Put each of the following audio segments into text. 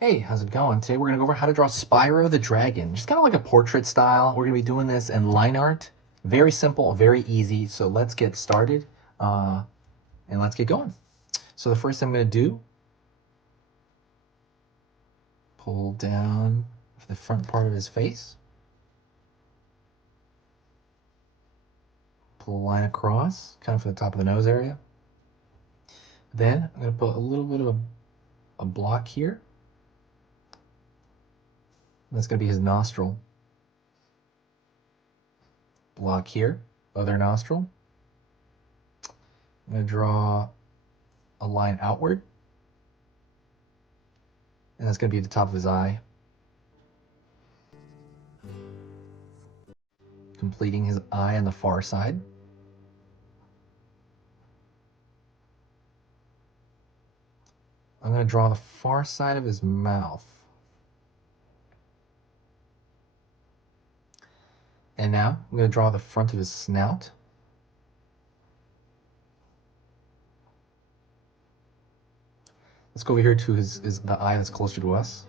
Hey, how's it going? Today we're gonna go over how to draw Spyro the Dragon. Just kind of like a portrait style. We're gonna be doing this in line art. Very simple, very easy. So let's get started and let's get going. So the first thing I'm gonna do, pull down the front part of his face, pull a line across, kind of for the top of the nose area. Then I'm gonna put a little bit of a block here. That's gonna be his nostril. Block here, other nostril. I'm gonna draw a line outward, and that's gonna be the top of his eye, completing his eye on the far side. I'm going to draw the far side of his mouth. And now I'm going to draw the front of his snout. Let's go over here to the eye that's closer to us.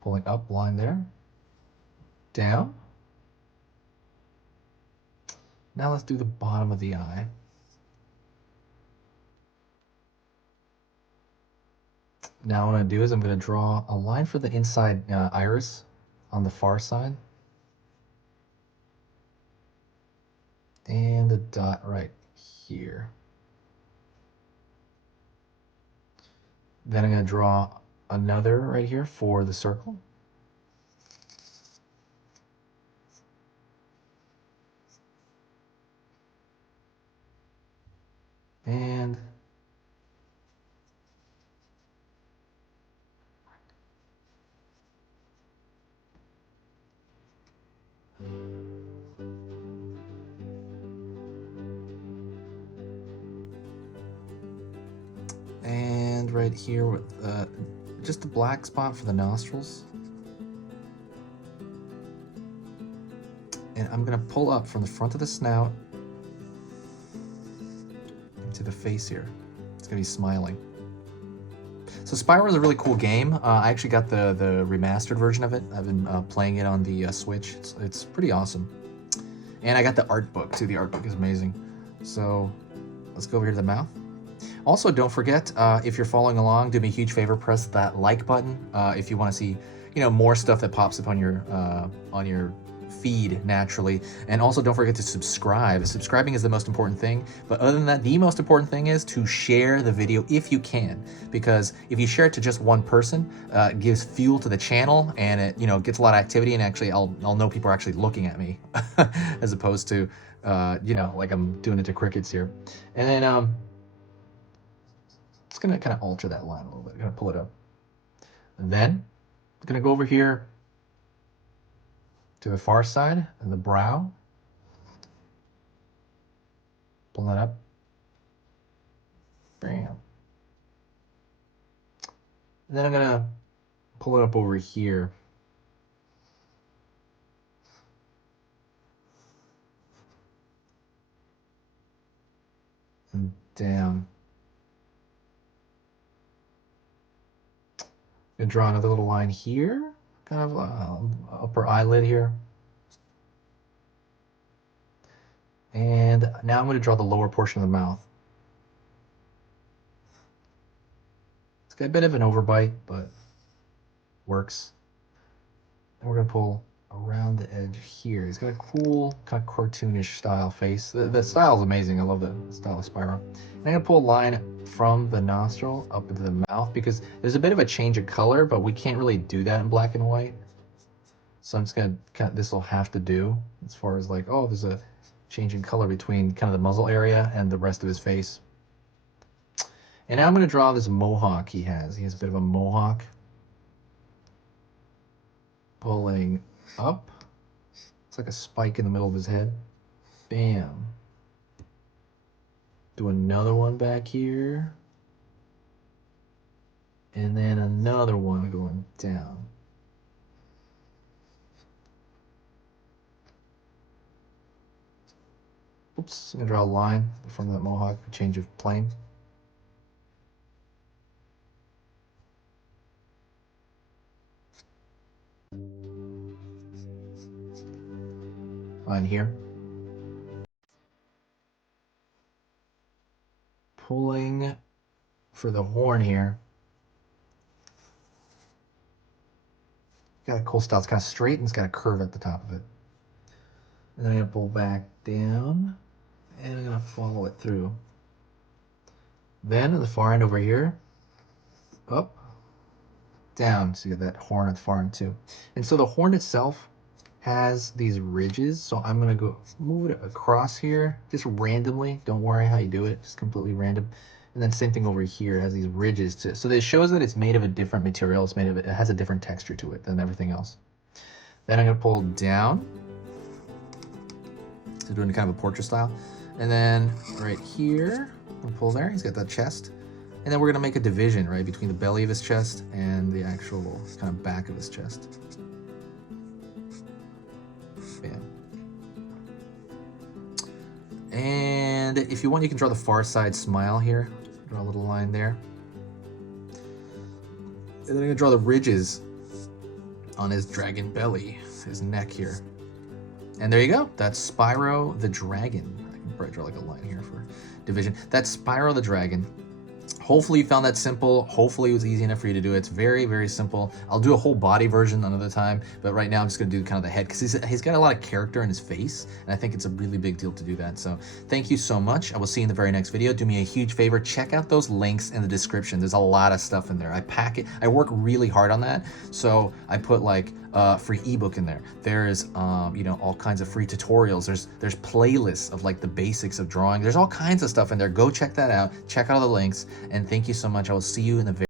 Pulling up, line there. Down. Now let's do the bottom of the eye. Now what I'm going to do is I'm going to draw a line for the inside iris on the far side. And a dot right here. Then I'm going to draw another right here for the circle. And right here with just a black spot for the nostrils. And I'm gonna pull up from the front of the snout into the face here. It's gonna be smiling. So Spyro is a really cool game. I actually got the remastered version of it. I've been playing it on the Switch. It's pretty awesome. And I got the art book too. The art book is amazing. So let's go over here to the mouth. Also, don't forget, if you're following along, do me a huge favor, press that like button if you want to see, more stuff that pops up on your feed naturally. And also, don't forget to subscribe. Subscribing is the most important thing. But other than that, the most important thing is to share the video if you can, because if you share it to just one person, it gives fuel to the channel, and it gets a lot of activity. And actually, I'll know people are actually looking at me, as opposed to like I'm doing it to crickets here. And then it's gonna kind of alter that line a little bit. I'm gonna pull it up. And then I'm gonna go over here to the far side and the brow. Pull that up. Bam. And then I'm gonna pull it up over here. And down. Gonna draw another little line here, kind of upper eyelid here. And now I'm going to draw the lower portion of the mouth. It's got a bit of an overbite, but works. And we're going to pull around the edge here. He's got a cool, kind of cartoonish style face. The style is amazing. I love the style of Spyro. And I'm going to pull a line from the nostril up into the mouth because there's a bit of a change of color, but we can't really do that in black and white. So I'm just going to, this will have to do as far as like, oh, there's a change in color between kind of the muzzle area and the rest of his face. And now I'm going to draw this mohawk he has. He has a bit of a mohawk. Pulling up. It's like a spike in the middle of his head. Bam. Do another one back here. And then another one going down. Oops, I'm going to draw a line from that mohawk, change of plane. On here. Pulling for the horn here. Got a cool style. It's kind of straight and it's got a curve at the top of it. And then I'm gonna pull back down and I'm gonna follow it through. Then at the far end over here, up, down. So you get that horn at the far end too. And so the horn itself has these ridges. So I'm gonna go move it across here, just randomly. Don't worry how you do it, just completely random. And then same thing over here, it has these ridges too. So it shows that it's made of a different material. It has a different texture to it than everything else. Then I'm gonna pull down. So doing kind of a portrait style. And then right here, we'll pull there, he's got that chest. And then we're gonna make a division, right, between the belly of his chest and the actual kind of back of his chest. Bam. And if you want, you can draw the far side smile here. Draw a little line there. And then I'm gonna draw the ridges on his dragon belly, his neck here. And there you go. That's Spyro the Dragon. I can probably draw like a line here for division. That's Spyro the Dragon. Hopefully you found that simple. Hopefully it was easy enough for you to do. It's very, very simple. I'll do a whole body version another time, but right now I'm just gonna do kind of the head because he's got a lot of character in his face, and I think it's a really big deal to do that. So thank you so much. I will see you in the very next video. Do me a huge favor, check out those links in the description. There's a lot of stuff in there. I pack it, I work really hard on that. So I put like free ebook in there. There's you know, all kinds of free tutorials. There's playlists of like the basics of drawing. There's all kinds of stuff in there. Go check that out. Check out all the links. And thank you so much. I will see you in the very